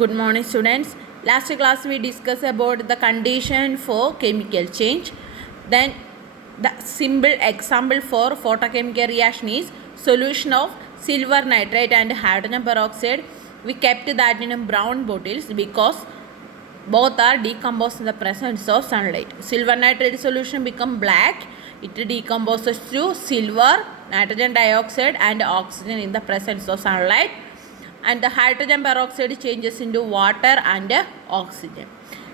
Good morning, students. Last class we discussed about the condition for chemical change. Then the simple example for photochemical reaction is solution of silver nitrate and hydrogen peroxide. We kept that in brown bottles because both are decomposed in the presence of sunlight. Silver nitrate solution become black. It decomposes to silver, nitrogen dioxide and oxygen in the presence of sunlight, and the hydrogen peroxide changes into water and oxygen.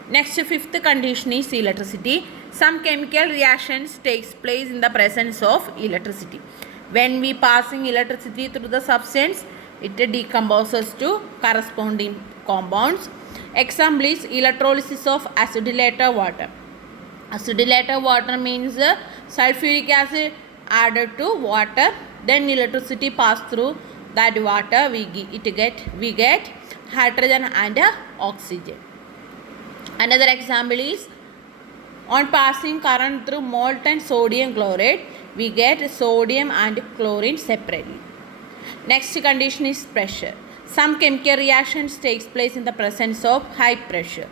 Next, fifth condition is electricity. Some chemical reactions takes place in the presence of electricity. When we passing electricity through the substance, it decomposes to corresponding compounds. Example is electrolysis of acidylated water. Acidylated water means sulfuric acid added to water, then electricity pass through that water, we get hydrogen and oxygen. Another example is on passing current through molten sodium chloride, we get sodium and chlorine separately. Next condition is pressure. Some chemical reactions takes place in the presence of high pressure.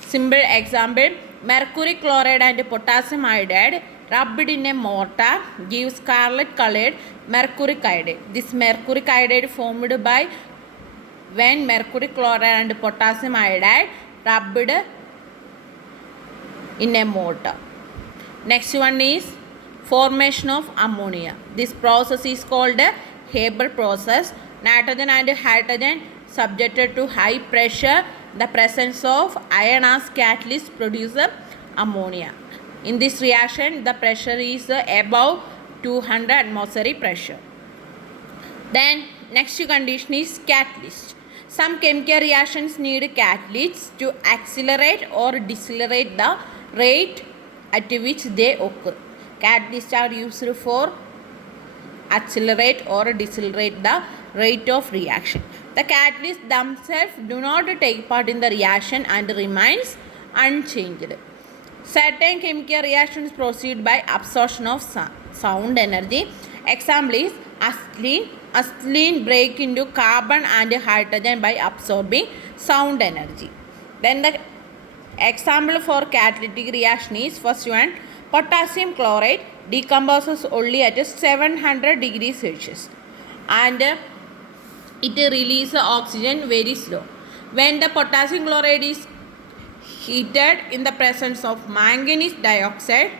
Simple example, mercury chloride and potassium iodide rubbed in a mortar gives scarlet colored mercuric iodide. This mercuric iodide formed by when mercury chloride and potassium iodide rubbed in a mortar. Next one is formation of ammonia. This process is called a Haber process. Nitrogen and hydrogen subjected to high pressure, the presence of iron as catalyst produce ammonia. In this reaction, the pressure is above 200 atmospheric pressure. Then next condition is catalyst. Some chemical reactions need catalysts to accelerate or decelerate the rate at which they occur. Catalysts are used for accelerate or decelerate the rate of reaction. The catalysts themselves do not take part in the reaction and remains unchanged. Certain chemical reactions proceed by absorption of sound energy. Example is acetylene. Acetylene break into carbon and hydrogen by absorbing sound energy. Then the example for catalytic reaction is first one, potassium chloride decomposes only at 700 degrees Celsius and it releases oxygen very slow. When the potassium chloride is heated in the presence of manganese dioxide,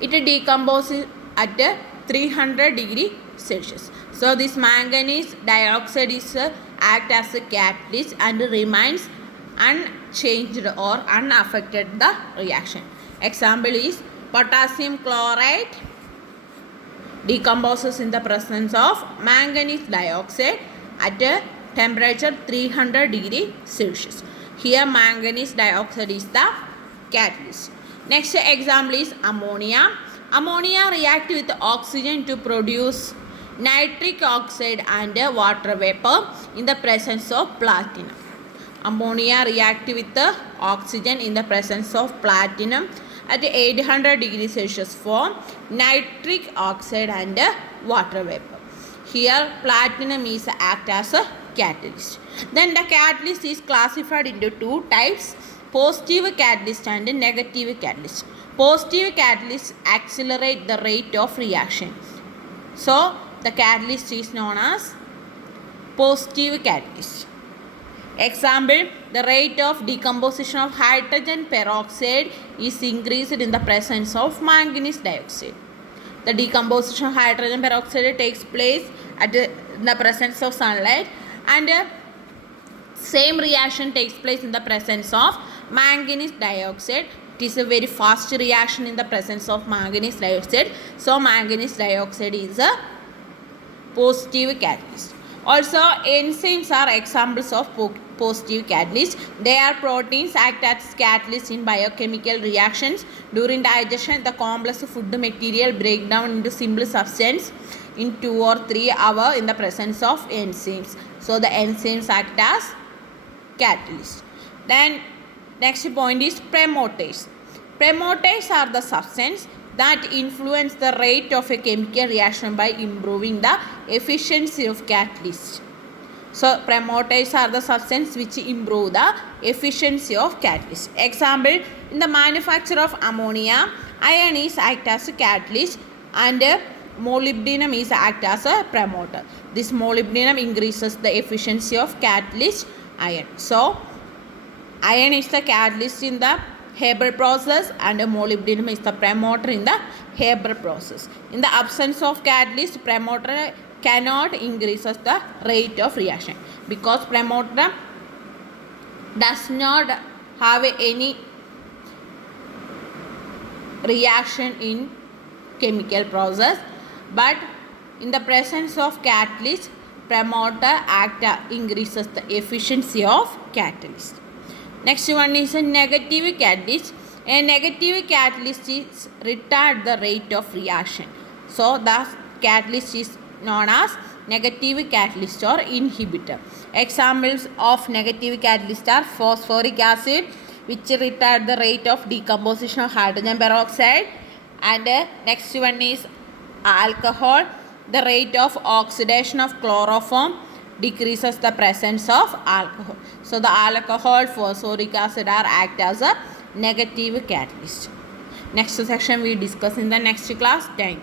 it decomposes at 300 degrees Celsius. So this manganese dioxide is act as a catalyst and remains unchanged or unaffected the reaction. Example is potassium chloride decomposes in the presence of manganese dioxide at a temperature 300 degrees Celsius. Here manganese dioxide is the catalyst. Next example is ammonia. Ammonia reacts with oxygen to produce nitric oxide and water vapor in the presence of platinum. Ammonia reacts with the oxygen in the presence of platinum at 800 degrees Celsius form nitric oxide and water vapor. Here platinum is act as a catalyst. Then the catalyst is classified into two types, positive catalyst and negative catalyst. Positive catalyst accelerate the rate of reaction. So the catalyst is known as positive catalyst. Example, the rate of decomposition of hydrogen peroxide is increased in the presence of manganese dioxide. The decomposition of hydrogen peroxide takes place at the presence of sunlight, and same reaction takes place in the presence of manganese dioxide. It is a very fast reaction in the presence of manganese dioxide. So manganese dioxide is a positive catalyst. Also enzymes are examples of positive catalysts. They are proteins act as catalysts in biochemical reactions. During digestion, the complex food material break down into simple substance in 2 or 3 hours in the presence of enzymes. So the enzymes act as catalysts. Then next point is promoters. Promoters are the substance that influence the rate of a chemical reaction by improving the efficiency of catalyst. So promoters are the substance which improve the efficiency of catalyst. Example, in the manufacture of ammonia, iron is act as a catalyst and molybdenum is act as a promoter. This molybdenum increases the efficiency of catalyst iron. So iron is the catalyst in the Haber process and molybdenum is the promoter in the Haber process. In the absence of catalyst, promoter cannot increase the rate of reaction because promoter does not have any reaction in chemical process, but in the presence of catalyst, promoter increases the efficiency of catalyst. Next one is a negative catalyst. A negative catalyst is retard the rate of reaction. So the catalyst is known as negative catalyst or inhibitor. Examples of negative catalyst are phosphoric acid, which retard the rate of decomposition of hydrogen peroxide, and next one is alcohol. The rate of oxidation of chloroform decreases the presence of alcohol. So the alcohol, phosphoric acid are act as a negative catalyst. Next section we discuss in the next class. Thank you.